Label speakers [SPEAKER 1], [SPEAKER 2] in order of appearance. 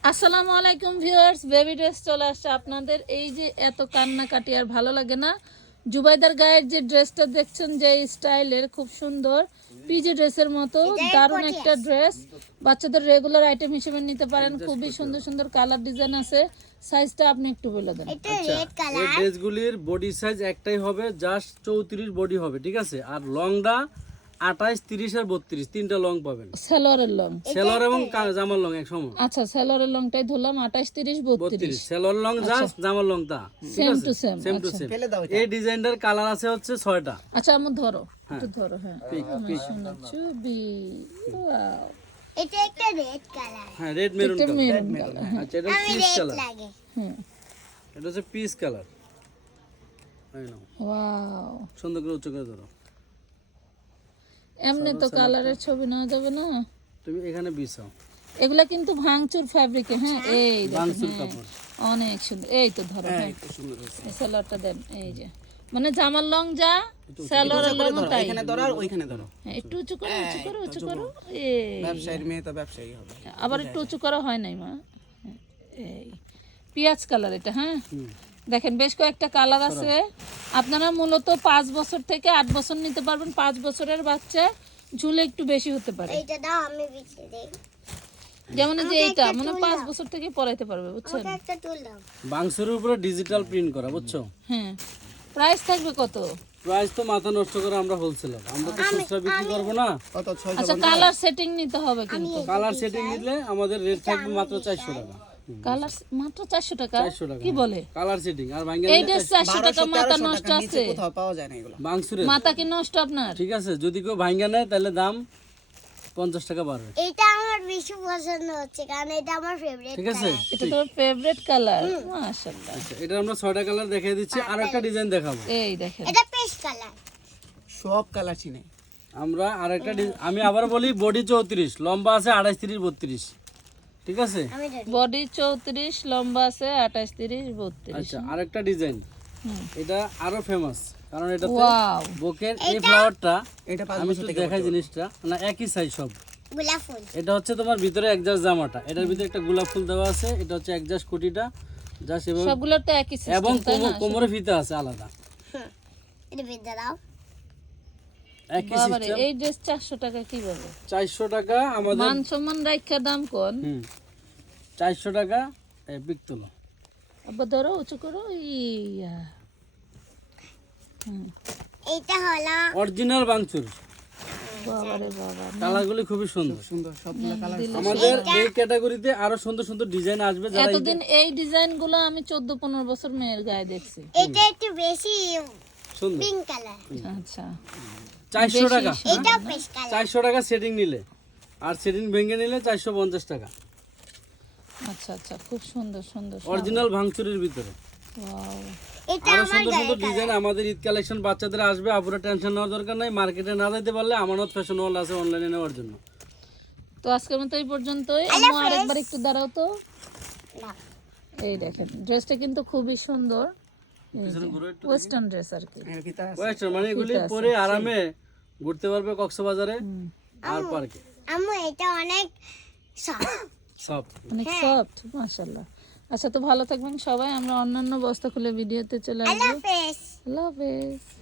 [SPEAKER 1] আসসালামু আলাইকুম viewers, baby dress চলে আসছে আপনাদের। এই যে এত কান্নাকাটি আর ভালো লাগে না। জুবাইদার গায়ের যে ড্রেসটা দেখছেন, যে স্টাইলের, খুব সুন্দর পিজি ড্রেসের মতো দারুণ একটা ড্রেস। বাচ্চাদের রেগুলার আইটেম হিসেবে নিতে পারেন। খুবই সুন্দর সুন্দর কালার ডিজাইন আছে। সাইজটা আপনি একটু বলে দেন।
[SPEAKER 2] আচ্ছা, এই ড্রেসগুলির বডি সাইজ একটাই হবে, জাস্ট 34 বডি হবে, ঠিক আছে। আর লংটা 28, 30 আর 32 তিনটা লং পাবেন।
[SPEAKER 1] সালোয়ারের লং,
[SPEAKER 2] সেলর এবং জামার লং এক সমান।
[SPEAKER 1] আচ্ছা সালোয়ারের লংটাই ধরলাম 28, 30, 32।
[SPEAKER 2] সেলর লং জাস্ট, জামার লং তা
[SPEAKER 1] same to same.
[SPEAKER 2] Same to same. এই ডিজাইনটার কালার আছে হচ্ছে 6টা।
[SPEAKER 1] আচ্ছা আমার ধরো, একটু ধরো। হ্যাঁ আমার সোনা চুবি, ওয়াও।
[SPEAKER 3] এটা একটা রেড কালার।
[SPEAKER 2] হ্যাঁ, রেড মেরুন
[SPEAKER 1] এটা
[SPEAKER 2] কালার।
[SPEAKER 1] Maroon colour.
[SPEAKER 2] আচ্ছা, এটা
[SPEAKER 3] আমি
[SPEAKER 2] পিস
[SPEAKER 3] রেড
[SPEAKER 2] কালার।
[SPEAKER 3] লাগে।
[SPEAKER 1] হ্যাঁ
[SPEAKER 2] এটা হচ্ছে পিস কালার। এই নাও,
[SPEAKER 1] ওয়াও।
[SPEAKER 2] সুন্দর করে উচ্চ করে ধরো।
[SPEAKER 1] এমনি তো কালারের ছবি নেওয়া যাবে না।
[SPEAKER 2] তুমি এখানে বিছাও।
[SPEAKER 1] এগুলা কিন্তু ভাঙচুর ফ্যাব্রিকে। হ্যাঁ এই দেখেন,
[SPEAKER 2] বাংসুর
[SPEAKER 1] হ্যাঁ,
[SPEAKER 2] কাপড়।
[SPEAKER 1] অনেক সুন্দর। এই তো ধরো, হ্যাঁ
[SPEAKER 2] খুব সুন্দর হয়েছে।
[SPEAKER 1] এই সালোয়ারটা দেন। এই যে মানে জামার লং যা, সালোয়ারের লং তাই।
[SPEAKER 4] এখানে ধরো আর ওইখানে ধরো।
[SPEAKER 1] হ্যাঁ, একটু উঁচু করো, উঁচু করো, উঁচু করো। এই
[SPEAKER 4] ব্যবসায়ীর মেয়ে তো ব্যবসায়ী হবে।
[SPEAKER 1] আবার একটু উঁচু করা হয় নাই মা। হ্যাঁ, এই পেঁয়াজ কালার এটা। হ্যাঁ দেখেন বেশ কয়েকটা কালার আছে। আপনারা মূলত 5 বছর থেকে 8 বছর নিতে পারবেন। 5 বছরের বাচ্চা ঝুলে একটু বেশি হতে পারে।
[SPEAKER 3] এইটা দাও, আমি বিছিয়ে দেই।
[SPEAKER 1] যেমন এই যে এইটা মানে 5 বছর থেকে পরাইতে পারবে, বুঝছেন?
[SPEAKER 3] আমাকে একটা টুল দাও।
[SPEAKER 2] বাংসুরের উপরে ডিজিটাল প্রিন্ট করা, বুঝছো?
[SPEAKER 1] হ্যাঁ প্রাইস থাকবে কত?
[SPEAKER 2] প্রাইস তো মাথা নষ্ট করে আমরা হোলসেলার, আমরা তো খুচরা বিক্রি করবো না।
[SPEAKER 4] কত 600?
[SPEAKER 1] আচ্ছা কালার সেটিং নিতে হবে কিন্তু।
[SPEAKER 2] কালার সেটিং নিলে আমাদের রেট থাকবে মাত্র 400 টাকা।
[SPEAKER 1] কালার মাত্র 400 টাকা?
[SPEAKER 2] 400 টাকা
[SPEAKER 1] কি বলে?
[SPEAKER 2] Colour setting. আর ভাঙ্গা
[SPEAKER 1] এইটা 400 টাকা মাথা নষ্ট আছে?
[SPEAKER 4] কোথাও পাওয়া যায় না এগুলো।
[SPEAKER 2] বাংসুরে
[SPEAKER 1] মাথা কি নষ্ট আপনার?
[SPEAKER 2] ঠিক আছে, যদি কেউ ভাঙ্গা নেয় তাহলে দাম 50 টাকা বাড়বে,
[SPEAKER 3] এটা আমার বেশি পছন্দ হচ্ছে কারণ এটা আমার ফেভারিট।
[SPEAKER 2] ঠিক আছে।
[SPEAKER 1] এটা তোমার ফেভারিট কালার? মাশাআল্লাহ।
[SPEAKER 2] আচ্ছা, এটা আমরা 6টা কালার দেখিয়ে দিচ্ছি, আর একটা ডিজাইন দেখাবো।
[SPEAKER 1] এই দেখেন
[SPEAKER 3] এটা পেস্ট কালার।
[SPEAKER 4] সব কালার চিনে।
[SPEAKER 2] আমরা আরেকটা আমি আবার বলি, বডি 34, লম্বা আছে 28, 30, 32, ঠিক আছে।
[SPEAKER 3] আমি রেডি।
[SPEAKER 1] বডি 34, লম্বা আছে 28, 30, 32।
[SPEAKER 2] আচ্ছা, আরেকটা ডিজাইন, এটা আরো ফেমাস কারণ এটা
[SPEAKER 1] ওয়াও।
[SPEAKER 2] বুকের এই ফ্লাওয়ারটা,
[SPEAKER 4] এটা 5
[SPEAKER 2] আমি
[SPEAKER 4] বছর
[SPEAKER 2] একটু
[SPEAKER 4] থেকে
[SPEAKER 2] দেখাই জিনিসটা, না একই সাইজ সব।
[SPEAKER 3] গোলাপ ফুল।
[SPEAKER 2] এটা হচ্ছে তোমার ভিতরে একজাস্ট জামাটা, এটার ভিতরে একটা গোলাপ ফুল দেওয়া আছে, এটা হচ্ছে একজাস্ট কোটিটা জাস্ট, এবং
[SPEAKER 1] সবগুলোর তো একই
[SPEAKER 2] এবং
[SPEAKER 1] সিস্টেম তাই না?
[SPEAKER 2] কোমরে ফিতা আছে আলাদা,
[SPEAKER 3] এটা বেঁধে দাও।
[SPEAKER 2] একই
[SPEAKER 1] বাবারে
[SPEAKER 2] সিস্টেম।
[SPEAKER 1] এই ড্রেস 400 টাকা কিভাবে?
[SPEAKER 2] 400 টাকা আমাদের।
[SPEAKER 1] মান সম্মান রাখা দাম কোন?
[SPEAKER 2] 400 টাকা পিকতলো।
[SPEAKER 1] আব্বা ধরো, উঁচু করো। ইয়া
[SPEAKER 3] এইটা হলো
[SPEAKER 2] অরিজিনাল বাংচুর,
[SPEAKER 1] বাবারে বাবা।
[SPEAKER 2] কালারগুলি খুবই সুন্দর।
[SPEAKER 4] সুন্দর সবগুলো কালার।
[SPEAKER 2] আমাদের এই ক্যাটাগরিতে আরো সুন্দর সুন্দর ডিজাইন আসবে, যারা
[SPEAKER 1] এতদিন এই ডিজাইন গুলো আমি 14-15 বছর মেয়ের গায়ে দেখছি।
[SPEAKER 3] এটা একটু বেশি
[SPEAKER 2] সুন্দর।
[SPEAKER 3] Pink colour.
[SPEAKER 1] আচ্ছা
[SPEAKER 2] 400 টাকা,
[SPEAKER 3] এটা পেস্ট কালার।
[SPEAKER 2] 400 টাকা সেটিং নিলে, আর সেটিং ভেঙে নিলে 450 টাকা।
[SPEAKER 1] আচ্ছা আচ্ছা, খুব সুন্দর সুন্দর।
[SPEAKER 2] অরিজিনাল ভাঙচুরের ভিতরে
[SPEAKER 1] ওয়াও।
[SPEAKER 3] এটা
[SPEAKER 2] আরো
[SPEAKER 3] আমার
[SPEAKER 2] সুন্দর
[SPEAKER 3] গায়ে
[SPEAKER 2] সুন্দর ডিজাইন আমাদের ঈদ কালেকশন বাচ্চাদের আসবে। আপুরা টেনশন নেওয়ার দরকার নাই, মার্কেটে না যেতে পারলে আমানত ফ্যাশন ওয়াল আছে অনলাইনে নেওয়ার জন্য।
[SPEAKER 1] তো আজকের মতো এই পর্যন্তই। আম্মু আরেকবার একটু দাঁড়াও তো।
[SPEAKER 3] দাও।
[SPEAKER 1] এই দেখেন ড্রেসটা কিন্তু খুবই সুন্দর।
[SPEAKER 2] পিছনে ঘুরে একটু।
[SPEAKER 1] ওয়েস্টার্ন ড্রেস আর কি।
[SPEAKER 4] এর ভিতরে আছে।
[SPEAKER 2] ওয়েস্টার্ন মানে এগুলি পরে আরামে ঘুরতে পারবে কক্সবাজারে আর পার্কে।
[SPEAKER 3] আম্মু এটা অনেক সফট।
[SPEAKER 2] সব
[SPEAKER 1] অনেক সফট, মাশাআল্লাহ। আচ্ছা তো ভালো থাকবেন সবাই। আমরা অন্যান্য বস্তা খুলে ভিডিওতে চলে আসবো।
[SPEAKER 3] আল্লাহ হাফেজ।
[SPEAKER 1] আল্লাহ হাফেজ।